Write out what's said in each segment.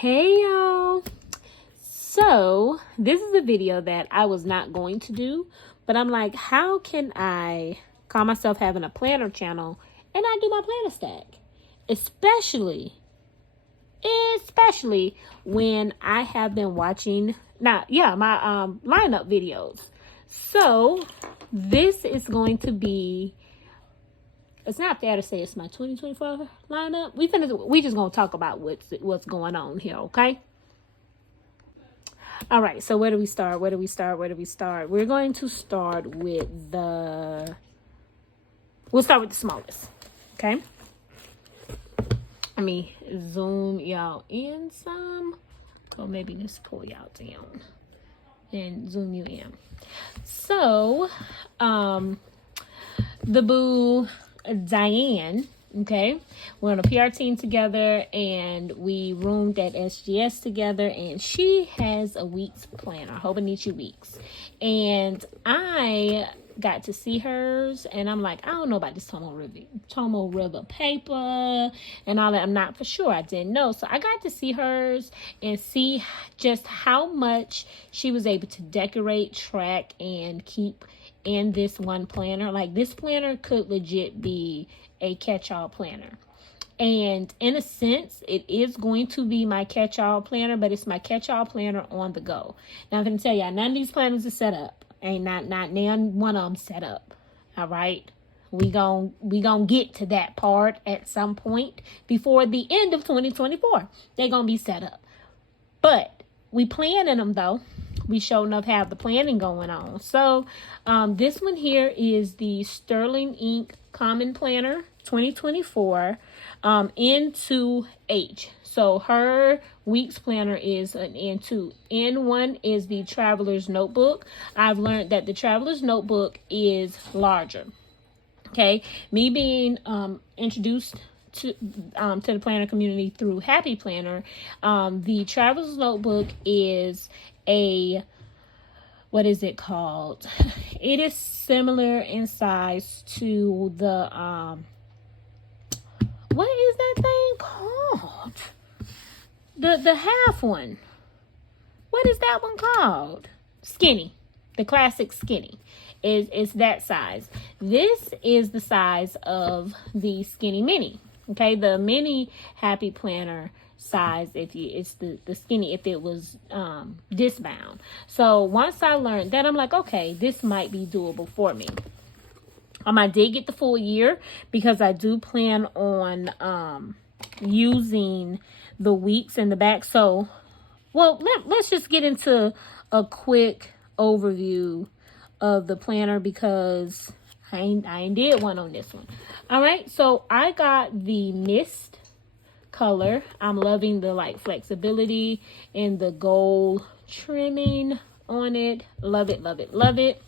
Hey y'all. So this is a video that I was not going to do, but I'm like, how can I call myself having a planner channel and I do my planner stack? Especially when I have been watching my lineup videos. So this is going to be, it's not fair to say it's my 2024 lineup. We just gonna talk about what's going on here, okay? All right, so where do we start? We're going to start with we'll start with the smallest, okay? Let me zoom y'all in some, or maybe just pull y'all down and zoom you in. So, the boo Diane, okay, we're on a PR team together and we roomed at SGS together, and she has a week's planner, Hobonichi Weeks, and I got to see hers, and I'm like, I don't know about this Tomo River paper and all that. I'm not for sure. I didn't know. So I got to see hers and see just how much she was able to decorate, track, and keep in this one planner. Like, this planner could legit be a catch-all planner. And in a sense, it is going to be my catch-all planner, but it's my catch-all planner on the go. Now, I'm going to tell y'all, none of these planners are set up. Ain't not one of them set up. All right? We gon' get to that part at some point before the end of 2024. They're going to be set up. But we planning them, though. We sure enough have the planning going on. So this one here is the Sterling Ink Common Planner 2024 N2H. So her week's planner is an N2. N1 is the Traveler's Notebook. I've learned that the Traveler's Notebook is larger. Okay, me being introduced to the planner community through Happy Planner, the Traveler's Notebook is what is it called? It is similar in size to the what is that thing called? The half one. What is that one called? Skinny. The classic Skinny is that size. This is the size of the Skinny Mini. Okay, the Mini Happy Planner size, it's the Skinny if it was disbound. So once I learned that, I'm like, okay, this might be doable for me. I did get the full year because I do plan on using the weeks in the back. So, well, let's just get into a quick overview of the planner because I ain't did one on this one. All right, so I got the Mist color. I'm loving the like flexibility and the gold trimming on it. Love it, love it, love it.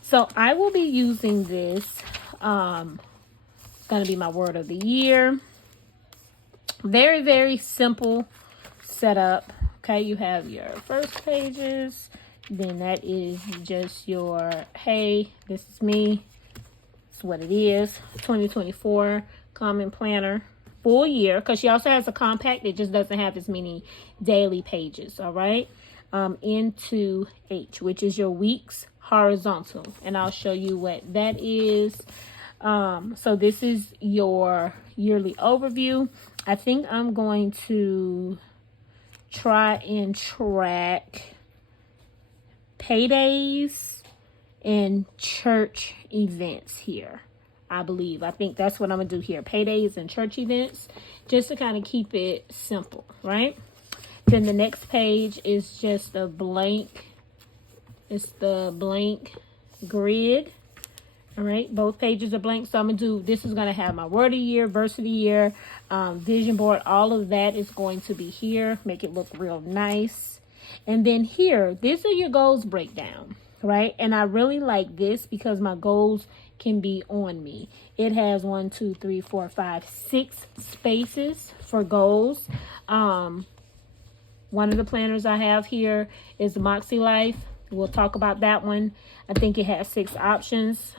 So I will be using this. It's gonna be my word of the year. Very, very simple setup. Okay, you have your first pages, then that is just your, hey, this is me, it's what it is. 2024 Common Planner, full year, because she also has a compact. It just doesn't have as many daily pages. All right, into H, which is your weeks horizontal, and I'll show you what that is. So this is your yearly overview. I think I'm going to try and track paydays and church events here. I think that's what I'm gonna do here. Paydays and church events, just to kind of keep it simple, right? Then the next page is just a blank. It's the blank grid. All right, both pages are blank. So I'm gonna do, this is gonna have my word of the year, verse of the year, vision board. All of that is going to be here. Make it look real nice. And then here, these are your goals breakdown, right? And I really like this because my goals can be on me. It has 1, 2, 3, 4, 5, 6 spaces for goals. One of the planners I have here is MakseLife. We'll talk about that one. I think it has 6 options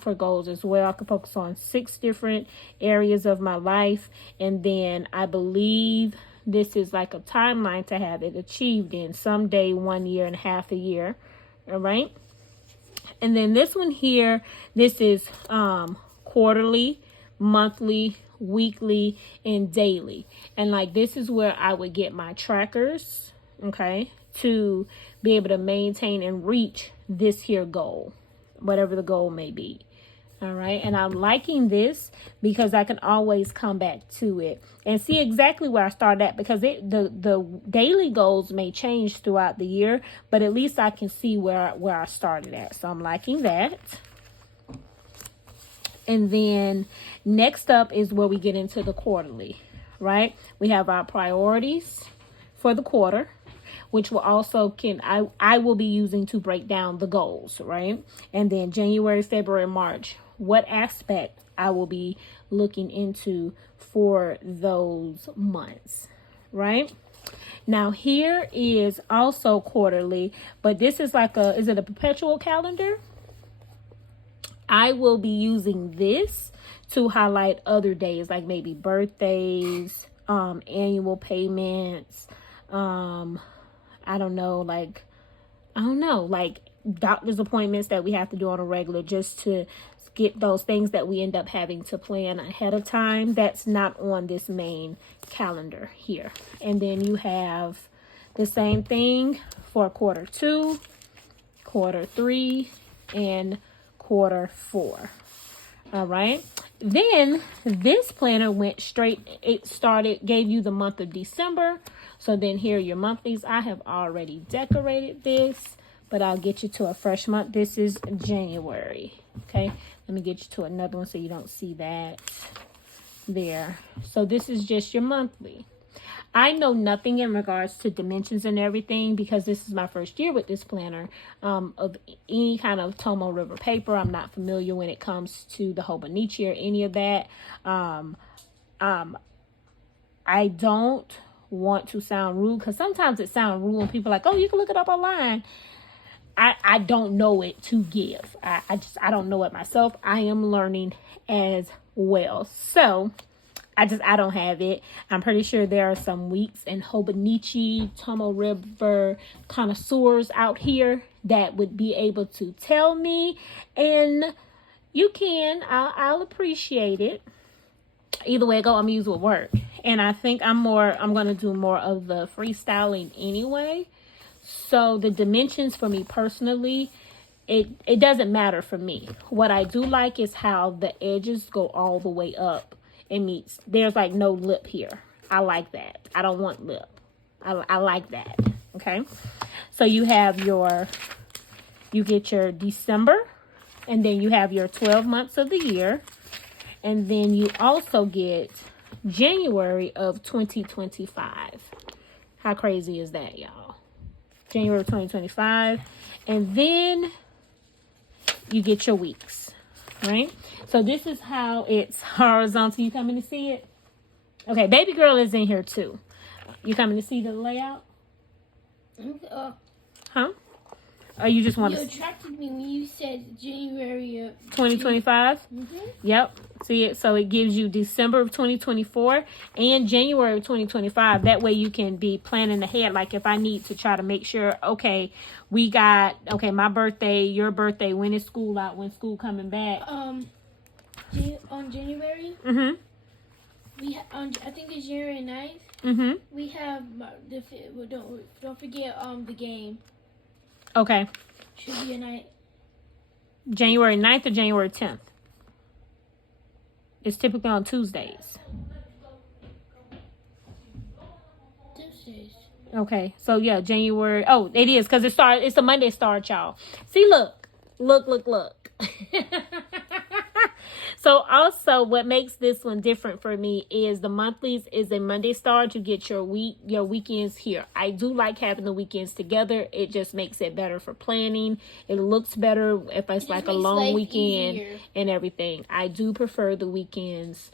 for goals as well. I can focus on 6 different areas of my life. And then I believe this is like a timeline to have it achieved in someday, 1 year and half a year. All right. And then this one here, this is quarterly, monthly, weekly, and daily. And like this is where I would get my trackers, okay, to be able to maintain and reach this here goal, whatever the goal may be. All right. And I'm liking this because I can always come back to it and see exactly where I started at, because the daily goals may change throughout the year, but at least I can see where I started at. So I'm liking that. And then next up is where we get into the quarterly, right? We have our priorities for the quarter, which will also I will be using to break down the goals, right? And then January, February, March, what aspect I will be looking into for those months, right? Now here is also quarterly, but this is like is it a perpetual calendar? I will be using this to highlight other days, like maybe birthdays, annual payments, I don't know, like doctor's appointments that we have to do on a regular, just to get those things that we end up having to plan ahead of time. That's not on this main calendar here. And then you have the same thing for quarter 2, quarter 3, and quarter 4. All right. Then this planner went straight. Gave you the month of December. So then here are your monthlies. I have already decorated this, but I'll get you to a fresh month. This is January. Okay. Let me get you to another one so you don't see that there. So this is just your monthly. I know nothing in regards to dimensions and everything, because this is my first year with this planner, of any kind of Tomo River paper. I'm not familiar when it comes to the Hobonichi or any of that. I don't want to sound rude, because sometimes it sounds rude when people are like, oh, you can look it up online. I don't know it to give. I don't know it myself. I am learning as well. So I don't have it. I'm pretty sure there are some weeks in Hobonichi, Tomo River connoisseurs out here that would be able to tell me, and you can. I'll appreciate it. Either way it go, I'm gonna use what work. And I think I'm gonna do more of the freestyling anyway. So the dimensions for me personally, it doesn't matter for me. What I do like is how the edges go all the way up and meets. There's like no lip here. I like that. I don't want lip. I like that. Okay. So you get your December, and then you have your 12 months of the year. And then you also get January of 2025. How crazy is that, y'all? January of 2025. And then you get your weeks, right? So this is how it's horizontal. You coming to see it? Okay, baby girl is in here too. You coming to see the layout? Huh? Or you just want to... You attracted me when you said January of 2025? Mm-hmm. Yep. See it? So it gives you December of 2024 and January of 2025. That way you can be planning ahead. Like if I need to try to make sure, okay, my birthday, your birthday, when is school out, when school coming back? On January? Mm-hmm. I think it's January 9th. Mm-hmm. We have, don't forget the game. Okay. Should be a night. January 9th or January 10th? It's typically on Tuesdays. Tuesdays. Okay. So yeah, January. Oh, it is, because it's a Monday start, y'all. See, look. So also what makes this one different for me is the monthlies is a Monday start. You get your weekends here. I do like having the weekends together. It just makes it better for planning. It looks better if it's like a long weekend easier. And everything. I do prefer the weekends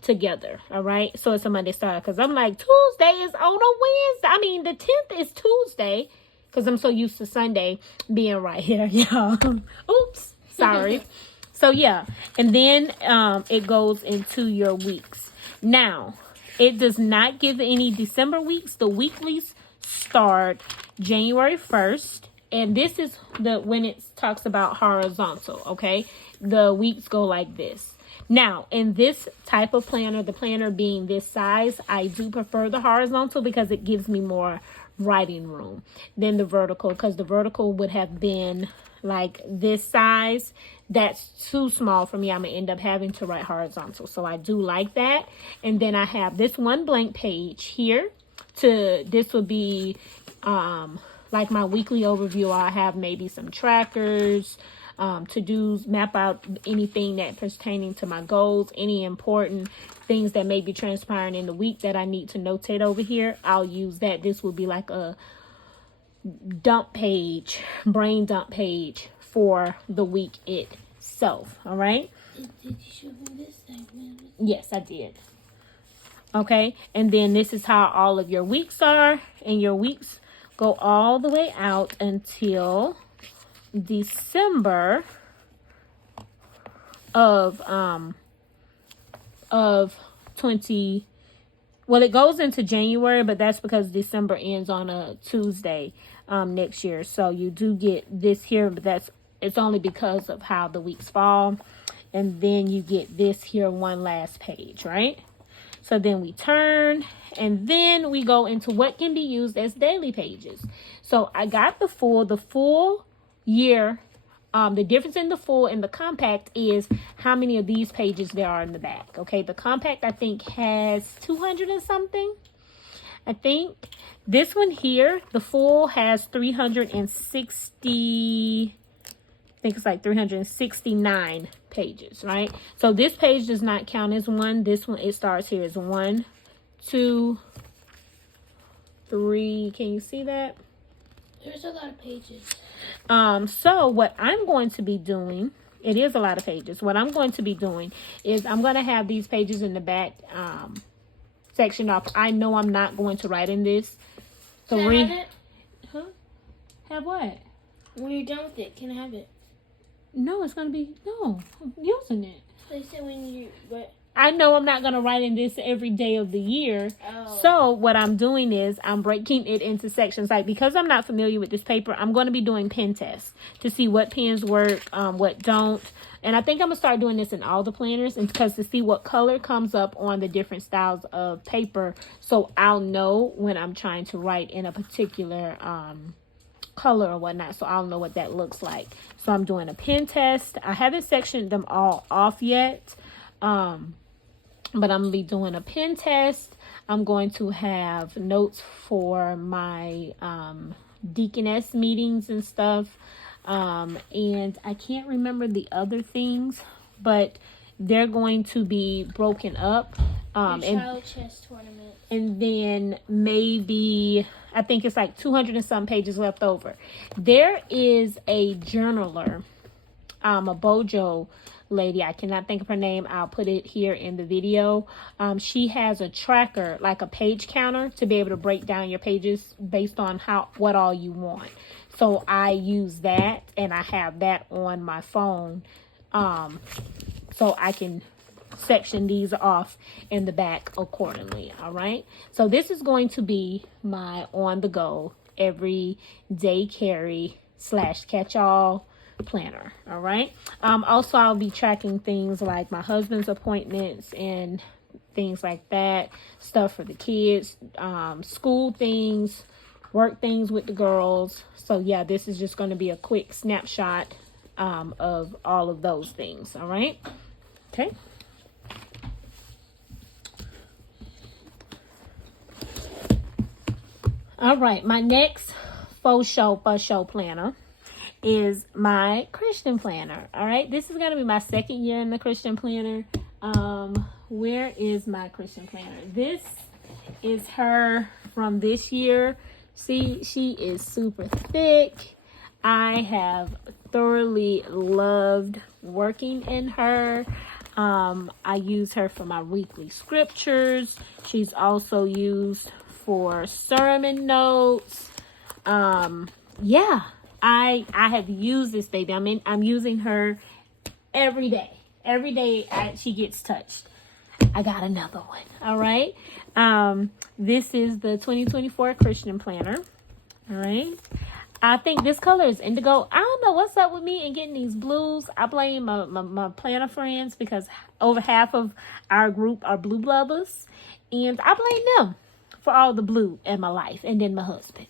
together. All right. So it's a Monday start, because I'm like, Tuesday is on a Wednesday. I mean, the 10th is Tuesday, because I'm so used to Sunday being right here, y'all. Oops. Sorry. So yeah, and then it goes into your weeks. Now, It does not give any December weeks. The weeklies start January 1st. And this is when it talks about horizontal, okay? The weeks go like this. Now, in this type of planner, the planner being this size, I do prefer the horizontal because it gives me more writing room than the vertical, because the vertical would have been like this size. That's too small for me. I'm gonna end up having to write horizontal. So I do like that. And then I have this one blank page here. This would be like my weekly overview. I have maybe some trackers, to-dos, map out anything that pertaining to my goals, any important things that may be transpiring in the week that I need to notate over here. I'll use that. This will be like a dump page, brain dump page for the week itself. All right. Did you show me this segment? Yes, I did. Okay. And then this is how all of your weeks are, and your weeks go all the way out until December of 20. Well, it goes into January, but that's because December ends on a Tuesday next year. So you do get this here, but it's only because of how the weeks fall. And then you get this here, one last page, right? So then we turn, and then we go into what can be used as daily pages. So I got the full year. The difference in the full and the compact is how many of these pages there are in the back. Okay, the compact I think has 200 and something. I think this one here, the full, has 360. I think it's like 369 pages, right? So this page does not count as one. This one, it starts here as 1, 2, 3. Can you see that? There's a lot of pages. So what I'm going to be doing, it is a lot of pages. What I'm going to be doing is I'm going to have these pages in the back section off. I know I'm not going to write in this. So Can I have it? Huh? Have what? When you're done with it, can I have it? No, it's going to be, no, I'm using it. They said when you, but I know I'm not going to write in this every day of the year. Oh. So what I'm doing is I'm breaking it into sections. Like, because I'm not familiar with this paper, I'm going to be doing pen tests to see what pens work, what don't. And I think I'm going to start doing this in all the planners, and because to see what color comes up on the different styles of paper. So I'll know when I'm trying to write in a particular color or whatnot, so I'll know what that looks like. So I'm doing a pen test. I haven't sectioned them all off yet, but I'm gonna be doing a pen test. I'm going to have notes for my deaconess meetings and stuff, and I can't remember the other things, but they're going to be broken up, child chess tournament. And then maybe, I think it's like 200 and some pages left over. There is a journaler, a Bojo lady. I cannot think of her name. I'll put it here in the video. She has a tracker, like a page counter, to be able to break down your pages based on what all you want. So I use that, and I have that on my phone, so I can section these off in the back accordingly. All right, so this is going to be my on the go every day carry / catch-all planner. All right, also I'll be tracking things like my husband's appointments and things like that, stuff for the kids, school things, work things with the girls. So yeah, this is just going to be a quick snapshot of all of those things. All right, okay. All right, my next faux show planner is my Christian planner. All right, this is going to be my second year in the Christian planner. Where is my Christian planner? This is her from this year. See, she is super thick. I have thoroughly loved working in her. I use her for my weekly scriptures. She's also used for sermon notes. Yeah, I have used this baby. I'm using her every day. Every day she gets touched. I got another one. All right. This is the 2024 Christian Planner. All right. I think this color is indigo. I don't know what's up with me and getting these blues. I blame my planner friends because over half of our group are blue lovers. And I blame them for all the blue in my life. And then my husband.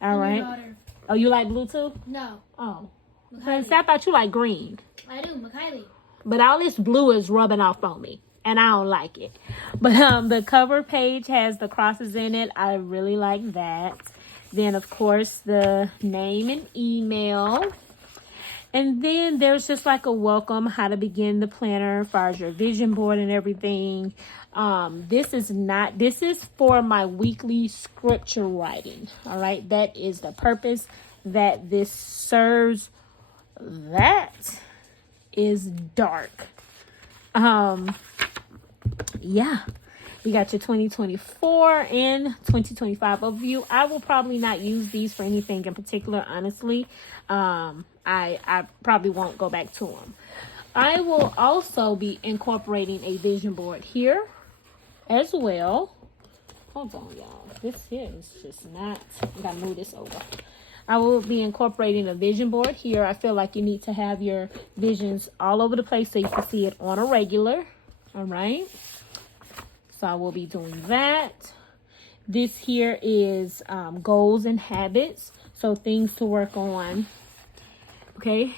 All right. Oh, you like blue too? No. Oh. Because I thought you like green. I do, MakseLife. But all this blue is rubbing off on me. And I don't like it. But the cover page has the crosses in it. I really like that. Then, of course, the name and email. And then there's just like a welcome, how to begin the planner as far as your vision board and everything. This is for my weekly scripture writing. All right. That is the purpose that this serves. That is dark. Yeah. You got your 2024 and 2025 overview. I will probably not use these for anything in particular, honestly. I probably won't go back to them. I will also be incorporating a vision board here as well. Hold on, y'all. This here is just not... I gotta move this over. I will be incorporating a vision board here. I feel like you need to have your visions all over the place so you can see it on a regular. All right. So I will be doing that. This here is goals and habits. So things to work on. Okay.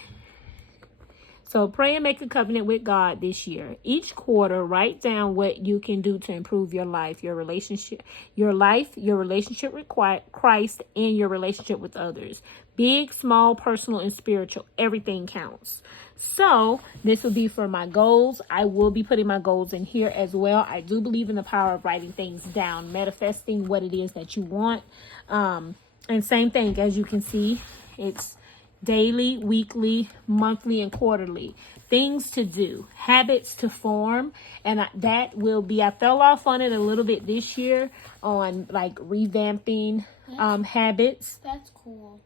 So pray and make a covenant with God this year. Each quarter, write down what you can do to improve your life, your relationship with Christ, and your relationship with others. Big, small, personal, and spiritual. Everything counts. So this will be for my goals. I will be putting my goals in here as well. I do believe in the power of writing things down, manifesting what it is that you want. And same thing, as you can see, it's daily, weekly, monthly, and quarterly. Things to do, habits to form. And that will be, I fell off on it a little bit this year on like revamping habits. That's cool.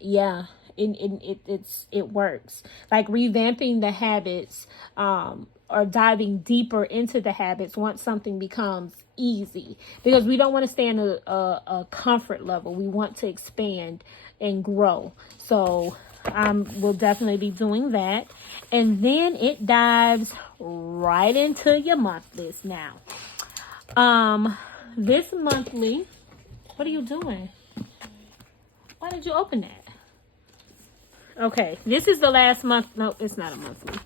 Yeah, it works. Like revamping the habits or diving deeper into the habits once something becomes easy. Because we don't want to stay in a comfort level. We want to expand and grow. So we'll definitely be doing that. And then it dives right into your monthlies now. This monthly, what are you doing? Why did you open that? Okay, this is the last month. No, it's not a monthly.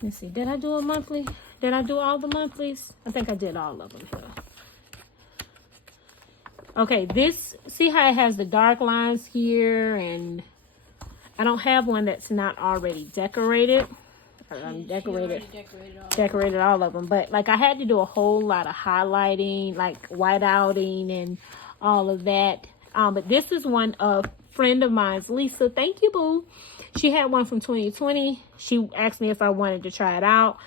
Let's see. Did I do a monthly? Did I do all the monthlies? I think I did all of them here. Okay, see how it has the dark lines here, and I don't have one that's not already decorated. Decorated all of them, but like I had to do a whole lot of highlighting, like whiteouting and all of that. But this is one of friend of mine's, Lisa. Thank you, boo. She had one from 2020. She asked me if I wanted to try it out.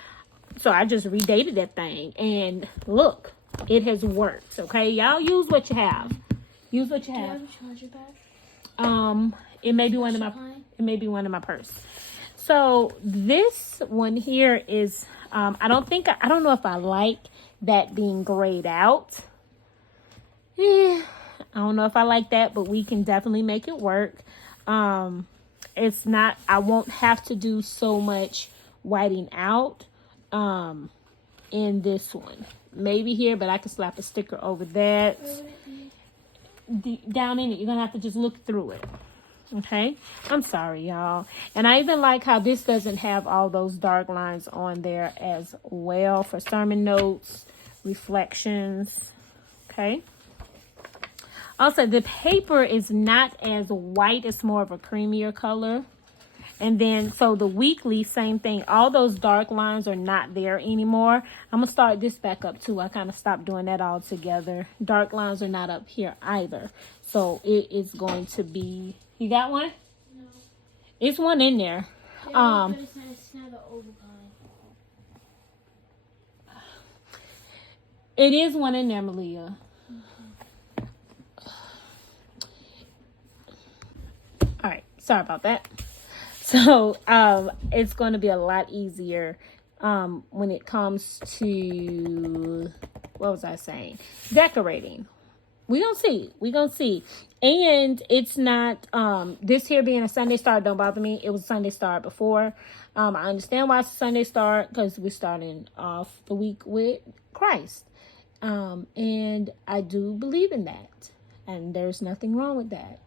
So I just redated that thing. And look, it has worked. Okay, y'all use what you have. Use what you have. Do you have a charger back? It may be one in my purse. So this one here is I don't know if I like that being grayed out. I don't know if I like that, but we can definitely make it work. It's not, I won't have to do so much whiting out in this one. Maybe here, but I can slap a sticker over that. Down in it, you're going to have to just look through it. Okay? I'm sorry, y'all. And I even like how this doesn't have all those dark lines on there as well for sermon notes, reflections. Okay? Also, the paper is not as white. It's more of a creamier color. And then, so the weekly, same thing. All those dark lines are not there anymore. I'm going to start this back up, too. I kind of stopped doing that all together. Dark lines are not up here either. So, it is going to be... You got one? No. It's one in there. Yeah, but it's not the oval kind. It is one in there, Malia. All right, sorry about that. So it's going to be a lot easier when it comes to, what was I saying? Decorating. We're going to see. And it's not, this here being a Sunday start don't bother me. It was a Sunday start before. I understand why it's a Sunday start, because we're starting off the week with Christ. And I do believe in that. And there's nothing wrong with that.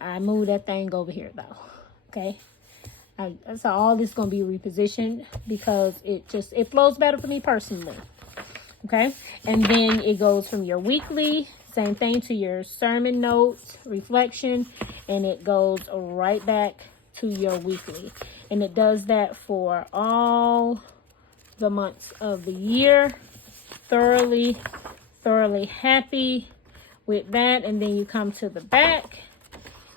I moved that thing over here though. Okay. So all this is going to be repositioned because it flows better for me personally. Okay. And then it goes from your weekly, same thing, to your sermon notes, reflection, and it goes right back to your weekly. And it does that for all the months of the year. Thoroughly happy with that. And then you come to the back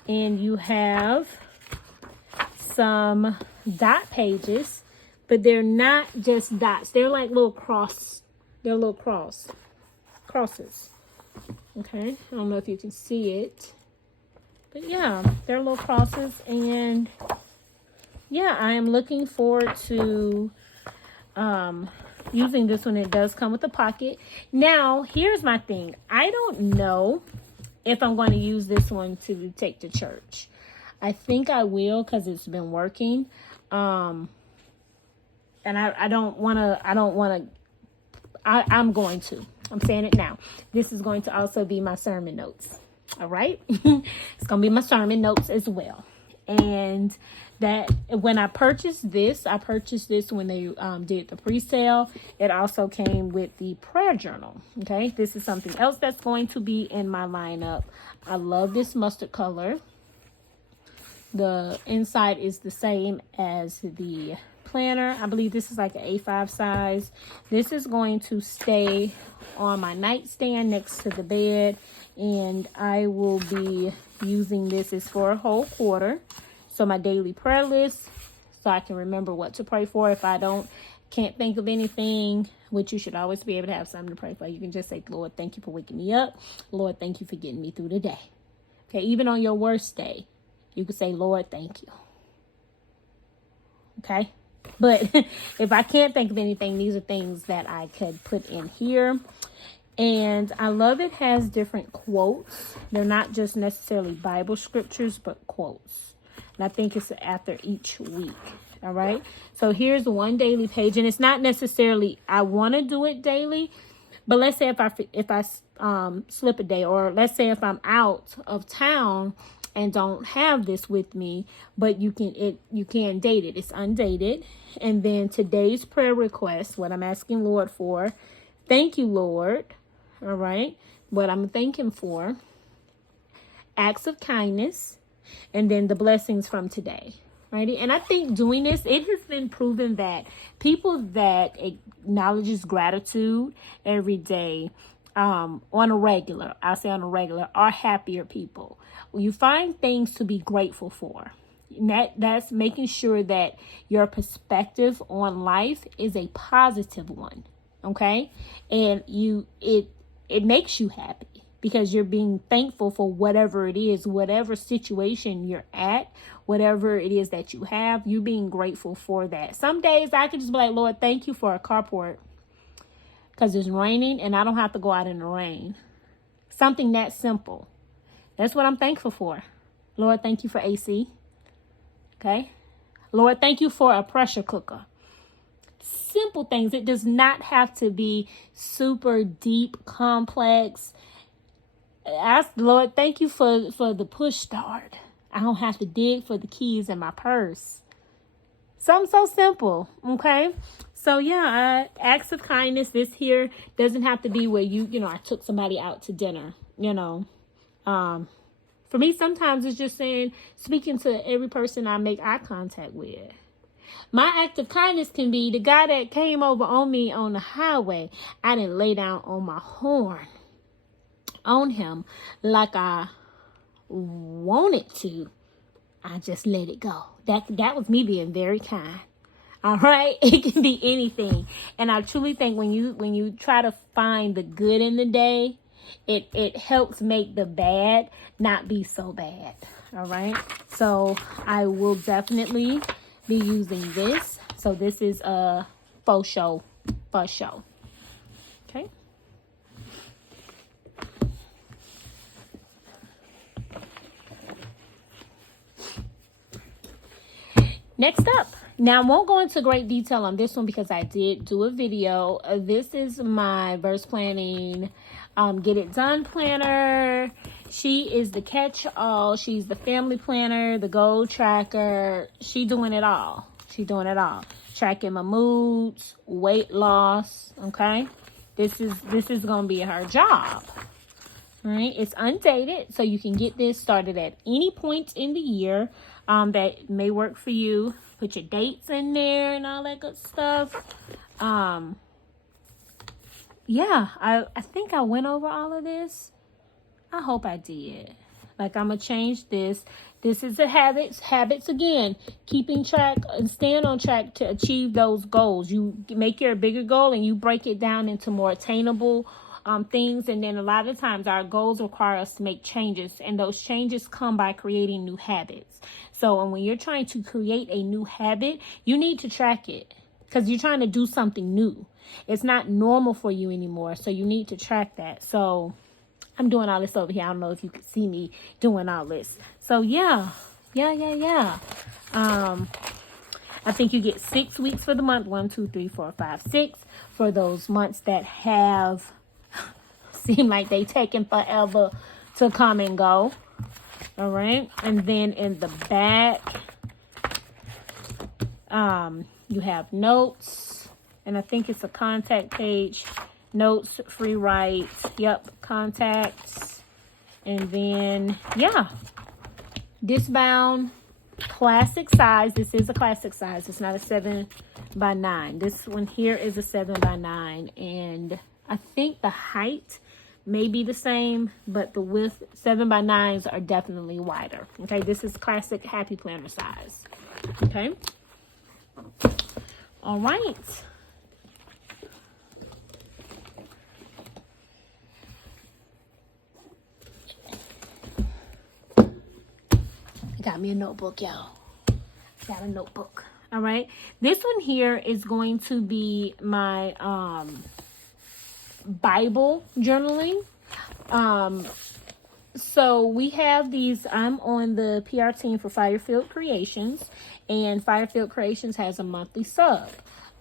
and you have some dot pages, but they're not just dots. They're like little crosses. Okay, I don't know if you can see it, but yeah, they're little crosses. And yeah, I am looking forward to using this one. It does come with a pocket. Now, here's my thing. I don't know if I'm going to use this one to take to church. I think I will, because it's been working. And I'm going to. I'm saying it now. This is going to also be my sermon notes. All right? It's going to be my sermon notes as well. And that when I purchased this when they did the pre-sale. It also came with the prayer journal. Okay? This is something else that's going to be in my lineup. I love this mustard color. The inside is the same as the planner. I believe this is like an A5 size. This is going to stay on my nightstand next to the bed, and I will be using this as for a whole quarter. So my daily prayer list, so I can remember what to pray for. If I can't think of anything, which you should always be able to have something to pray for. You can just say, Lord, thank you for waking me up. Lord, thank you for getting me through the day. Okay, even on your worst day, you can say, Lord, thank you. Okay? But if I can't think of anything, these are things that I could put in here. And I love it has different quotes. They're not just necessarily Bible scriptures, but quotes. And I think it's after each week. All right? So here's one daily page. And it's not necessarily, I want to do it daily. But let's say if I slip a day, or let's say if I'm out of town and don't have this with me, but you can date it. It's undated. And then today's prayer request, what I'm asking Lord for. Thank you, Lord. All right. What I'm thanking for. Acts of kindness. And then the blessings from today. Righty. And I think doing this, it has been proven that people that acknowledges gratitude every day, on a regular, are happier people. You find things to be grateful for. That's making sure that your perspective on life is a positive one. Okay? And it makes you happy because you're being thankful for whatever it is, whatever situation you're at, whatever it is that you have, you being grateful for that. Some days I could just be like, Lord, thank you for a carport because it's raining and I don't have to go out in the rain. Something that simple. That's what I'm thankful for. Lord, thank you for AC. Okay? Lord, thank you for a pressure cooker. Simple things. It does not have to be super deep, complex. Ask Lord, thank you for the push start. I don't have to dig for the keys in my purse. Something so simple. Okay? So yeah, acts of kindness. This here doesn't have to be where I took somebody out to dinner, For me, sometimes it's just speaking to every person I make eye contact with. My act of kindness can be the guy that came over on me on the highway. I didn't lay down on my horn on him like I wanted to. I just let it go. That was me being very kind. All right. It can be anything. And I truly think when you try to find the good in the day, it helps make the bad not be so bad. All right. So I will definitely be using this So this is a faux show, okay. Next up, now I won't go into great detail on this one because I did do a video. This is my verse planning, get it done planner. She is the catch-all. She's the family planner, the goal tracker. She doing it all. Tracking my moods, weight loss. Okay, this is gonna be her job. All right, it's undated, so you can get this started at any point in the year that may work for you. Put your dates in there and all that good stuff. Yeah, I think I went over all of this. I hope I did. Like, I'm going to change this. This is the habits again. Keeping track and staying on track to achieve those goals. You make your bigger goal and you break it down into more attainable things. And then a lot of times our goals require us to make changes. And those changes come by creating new habits. So when you're trying to create a new habit, you need to track it. Because you're trying to do something new. It's not normal for you anymore. So you need to track that. So I'm doing all this over here. I don't know if you can see me doing all this. So yeah. I think you get 6 weeks for the month. 1, 2, 3, 4, 5, 6. For those months that have seem like they taken forever to come and go. All right. And then in the back, you have notes. And I think it's a contact page. Notes, free writes, contacts, and then this bound, classic size. This is a classic size. It's not a 7x9. This one here is a 7x9, and I think the height may be the same, but the width, 7x9s are definitely wider. Okay, this is classic happy planner size. Okay, all right. Got me a notebook, y'all. Got a notebook. All right. This one here is going to be my Bible journaling. So we have these. I'm on the PR team for Firefield Creations, and Firefield Creations has a monthly sub.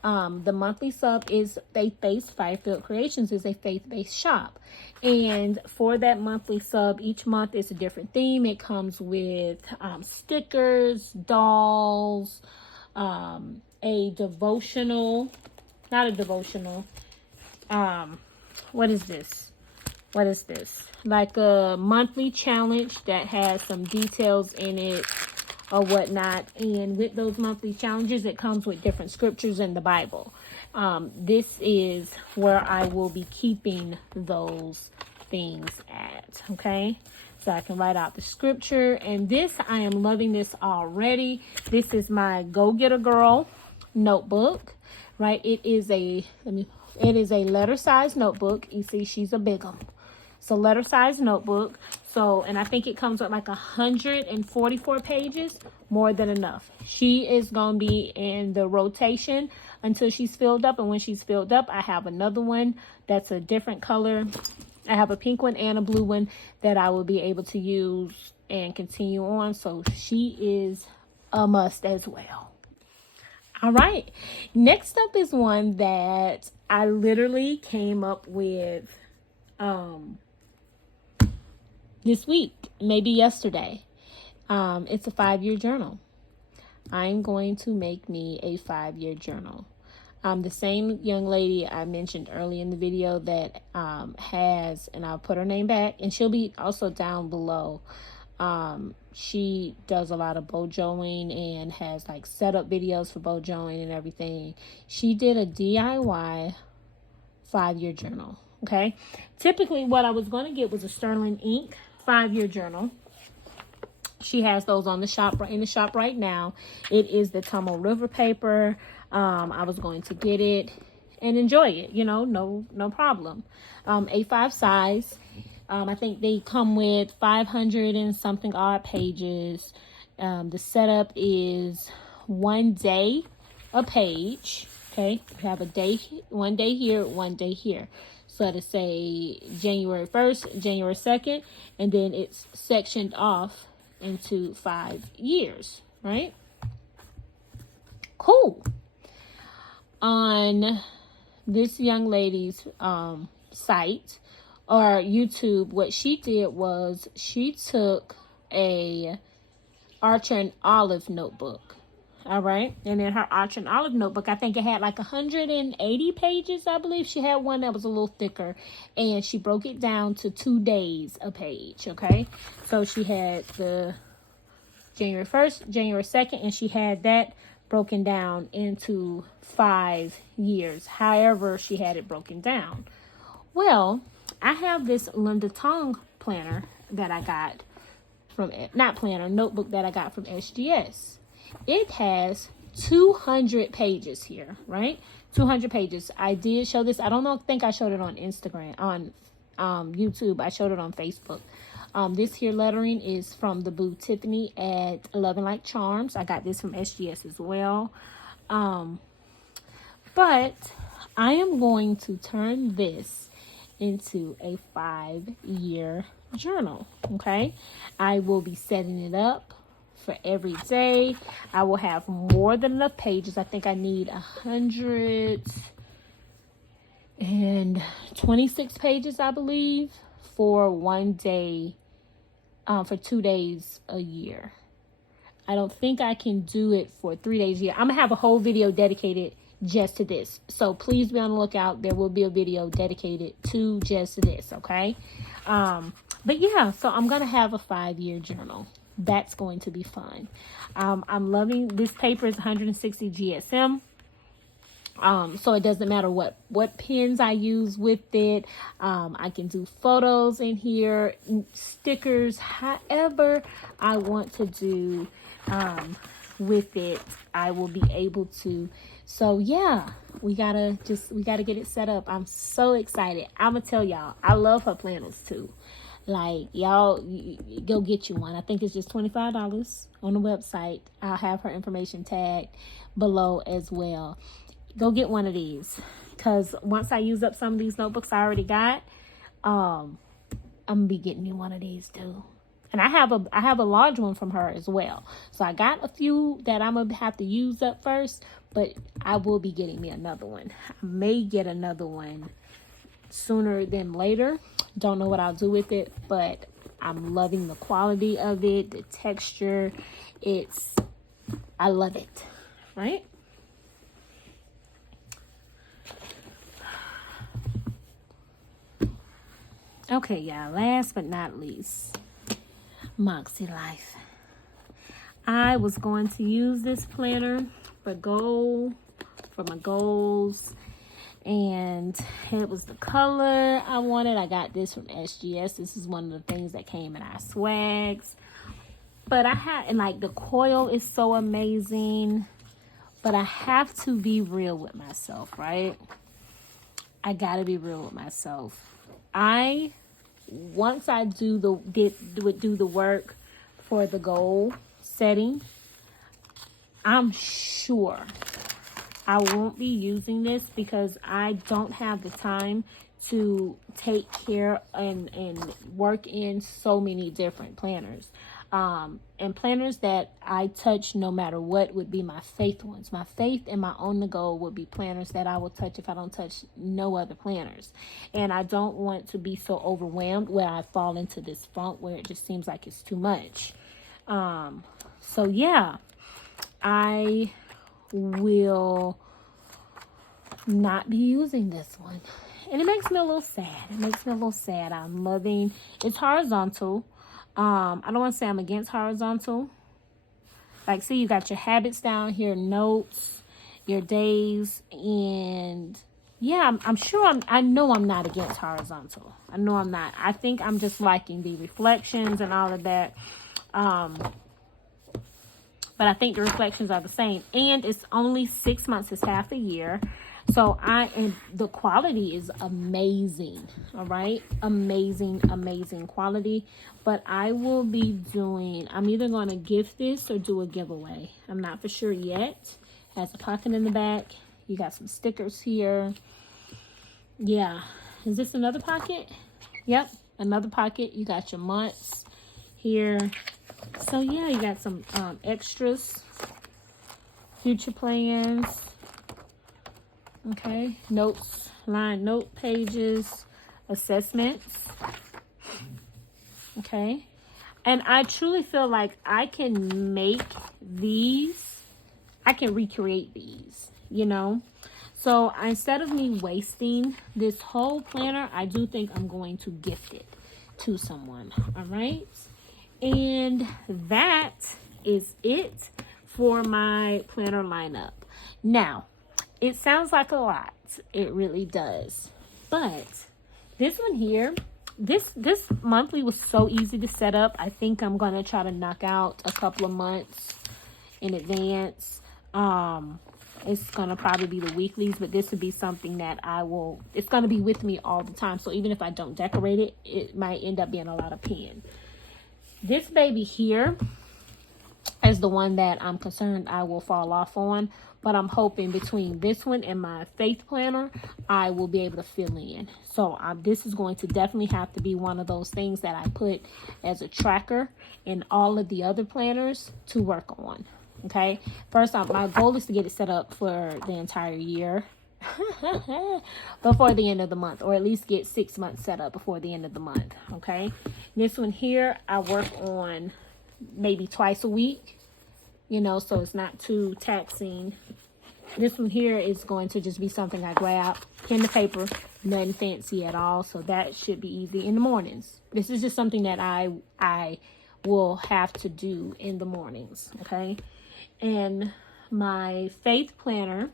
The monthly sub is faith-based. Firefield Creations is a faith-based shop. And for that monthly sub, each month is a different theme. It comes with stickers, dolls, a devotional, not a devotional. What is this? Like a monthly challenge that has some details in it or whatnot. And with those monthly challenges, it comes with different scriptures in the Bible. This is where I will be keeping those things at. Okay, so I can write out the scripture. And this, I am loving this already. This is my Go Get a Girl notebook, right? It is a letter size notebook. You see, she's a big one. It's a letter size notebook. So, and I think it comes with like 144 pages, more than enough. She is going to be in the rotation until she's filled up. And when she's filled up, I have another one that's a different color. I have a pink one and a blue one that I will be able to use and continue on. So she is a must as well. All right. Next up is one that I literally came up with this week, maybe yesterday. It's a 5-year journal. I'm going to make me a 5-year journal. The same young lady I mentioned early in the video that has, and I'll put her name back, and she'll be also down below. She does a lot of bojoing and has like setup videos for bojoing and everything. She did a DIY 5-year journal. Okay. Typically what I was going to get was a Sterling ink 5-year journal. She has those on the shop, in the shop right now. It is the Tomo River paper. I was going to get it and enjoy it, you know, no problem. A5 size. I think they come with 500 and something odd pages. The setup is 1 day a page. Okay, you have a day, 1 day here, 1 day here. So to say January 1st, January 2nd, and then it's sectioned off into 5 years, right? Cool. On this young lady's site or YouTube, what she did was she took a Archer and Olive notebook. All right. And in her Archer and Olive notebook, I think it had like 180 pages, I believe. She had one that was a little thicker, and she broke it down to 2 days a page. Okay. So she had the January 1st, January 2nd, and she had that broken down into 5 years. However, she had it broken down. Well, I have this Tong planner that I got from, not planner, notebook that I got from SGS. It has 200 pages here, right? 200 pages. I did show this. I think I showed it on Instagram, on YouTube. I showed it on Facebook. This here lettering is from the Boo Tiffany at 11 Like Charms. I got this from SGS as well. But I am going to turn this into a 5-year journal. Okay, I will be setting it up for every day. I will have more than enough pages. I think I need 126 pages, I believe, for 1 day, for 2 days a year. I don't think I can do it for 3 days a year. I'm gonna have a whole video dedicated just to this, so please be on the lookout. There will be a video dedicated to just this. Okay. But yeah, so I'm gonna have a 5-year journal. That's going to be fun. I'm loving this paper. Is 160 GSM. So it doesn't matter what pens I use with it. I can do photos in here, stickers, however I want to do with it, I will be able to. So yeah, we gotta get it set up. I'm so excited. I'm gonna tell y'all, I love her planners too. Like, y'all, go get you one. I think it's just $25 on the website. I'll have her information tagged below as well. Go get one of these, because once I use up some of these notebooks I already got, I'm gonna be getting me one of these too. And I have a large one from her as well. So I got a few that I'm gonna have to use up first, but I will be getting me another one. I may get another one sooner than later. Don't know what I'll do with it, but I'm loving the quality of it, the texture. I love it, right? Okay, yeah, last but not least, MakseLife. I was going to use this planner for my goals, and it was the color I wanted. I got this from SGS. This is one of the things that came in our swags. But the coil is so amazing, but I have to be real with myself, right? I gotta be real with myself. Once I do the work for the goal setting, I'm sure I won't be using this, because I don't have the time to take care and work in so many different planners. And planners that I touch no matter what would be my faith ones. My faith and my own the goal would be planners that I will touch if I don't touch no other planners. And I don't want to be so overwhelmed where I fall into this funk where it just seems like it's too much. So yeah, I will not be using this one. And it makes me a little sad. I'm loving, it's horizontal. I don't want to say I'm against horizontal. Like, see, you got your habits down here, notes, your days, and yeah, I'm sure I know I'm not against horizontal. I know I'm not. I think I'm just liking the reflections and all of that. But I think the reflections are the same, and it's only 6 months. It's half a year. So the quality is amazing. All right. Amazing quality. But I will be I'm either going to gift this or do a giveaway. I'm not for sure yet. Has a pocket in the back. You got some stickers here. Yeah. Is this another pocket? Yep, another pocket. You got your months here. So yeah, you got some extras. Future plans. Okay. Notes, line note pages, assessments. Okay. And I truly feel like I can make these. I can recreate these, you know. So instead of me wasting this whole planner, I do think I'm going to gift it to someone. All right. And that is it for my planner lineup. Now, it sounds like a lot. It really does. But this one here, this monthly was so easy to set up. I think I'm going to try to knock out a couple of months in advance. It's going to probably be the weeklies, but this would be something that it's going to be with me all the time. So even if I don't decorate it, it might end up being a lot of pen. This baby here is the one that I'm concerned I will fall off on, but I'm hoping between this one and my faith planner, I will be able to fill in. So this is going to definitely have to be one of those things that I put as a tracker in all of the other planners to work on. Okay, first off, my goal is to get it set up for the entire year before the end of the month, or at least get 6 months set up before the end of the month. Okay, this one here I work on maybe twice a week, you know, so it's not too taxing. This one here is going to just be something I grab, pen to paper, nothing fancy at all, so that should be easy in the mornings. This is just something that I will have to do in the mornings. Okay. And my faith planner,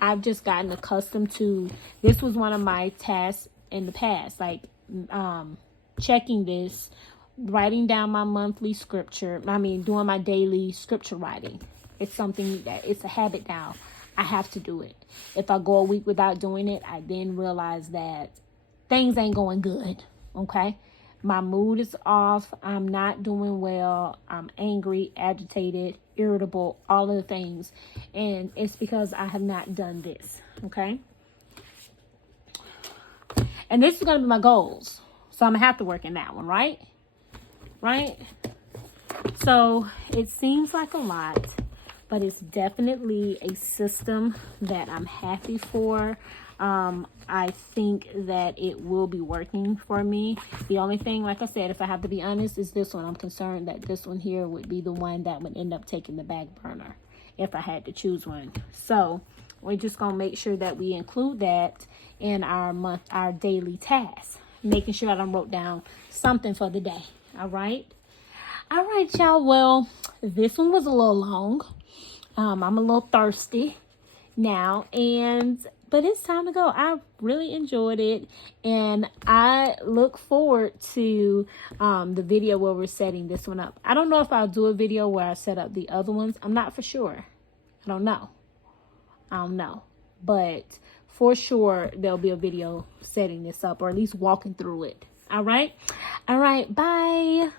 I've just gotten accustomed to. This was one of my tasks in the past, like checking this, writing down my monthly scripture. Doing my daily scripture writing. It's something that it's a habit now. I have to do it. If I go a week without doing it, I then realize that things ain't going good. Okay. My mood is off. I'm not doing well. I'm angry, agitated, irritable, all of the things. And it's because I have not done this. Okay. And this is going to be my goals. So I'm going to have to work in that one, right? Right? So it seems like a lot, but it's definitely a system that I'm happy for. I think that it will be working for me. The only thing, like I said, if I have to be honest, is this one. I'm concerned that this one here would be the one that would end up taking the back burner if I had to choose one. So we're just going to make sure that we include that in our daily tasks, making sure that I wrote down something for the day. All right. All right, y'all. Well, this one was a little long. I'm a little thirsty now, but it's time to go. I really enjoyed it, and I look forward to the video where we're setting this one up. I don't know if I'll do a video where I set up the other ones. I'm not for sure. I don't know. But for sure, there'll be a video setting this up, or at least walking through it. All right? All right. Bye.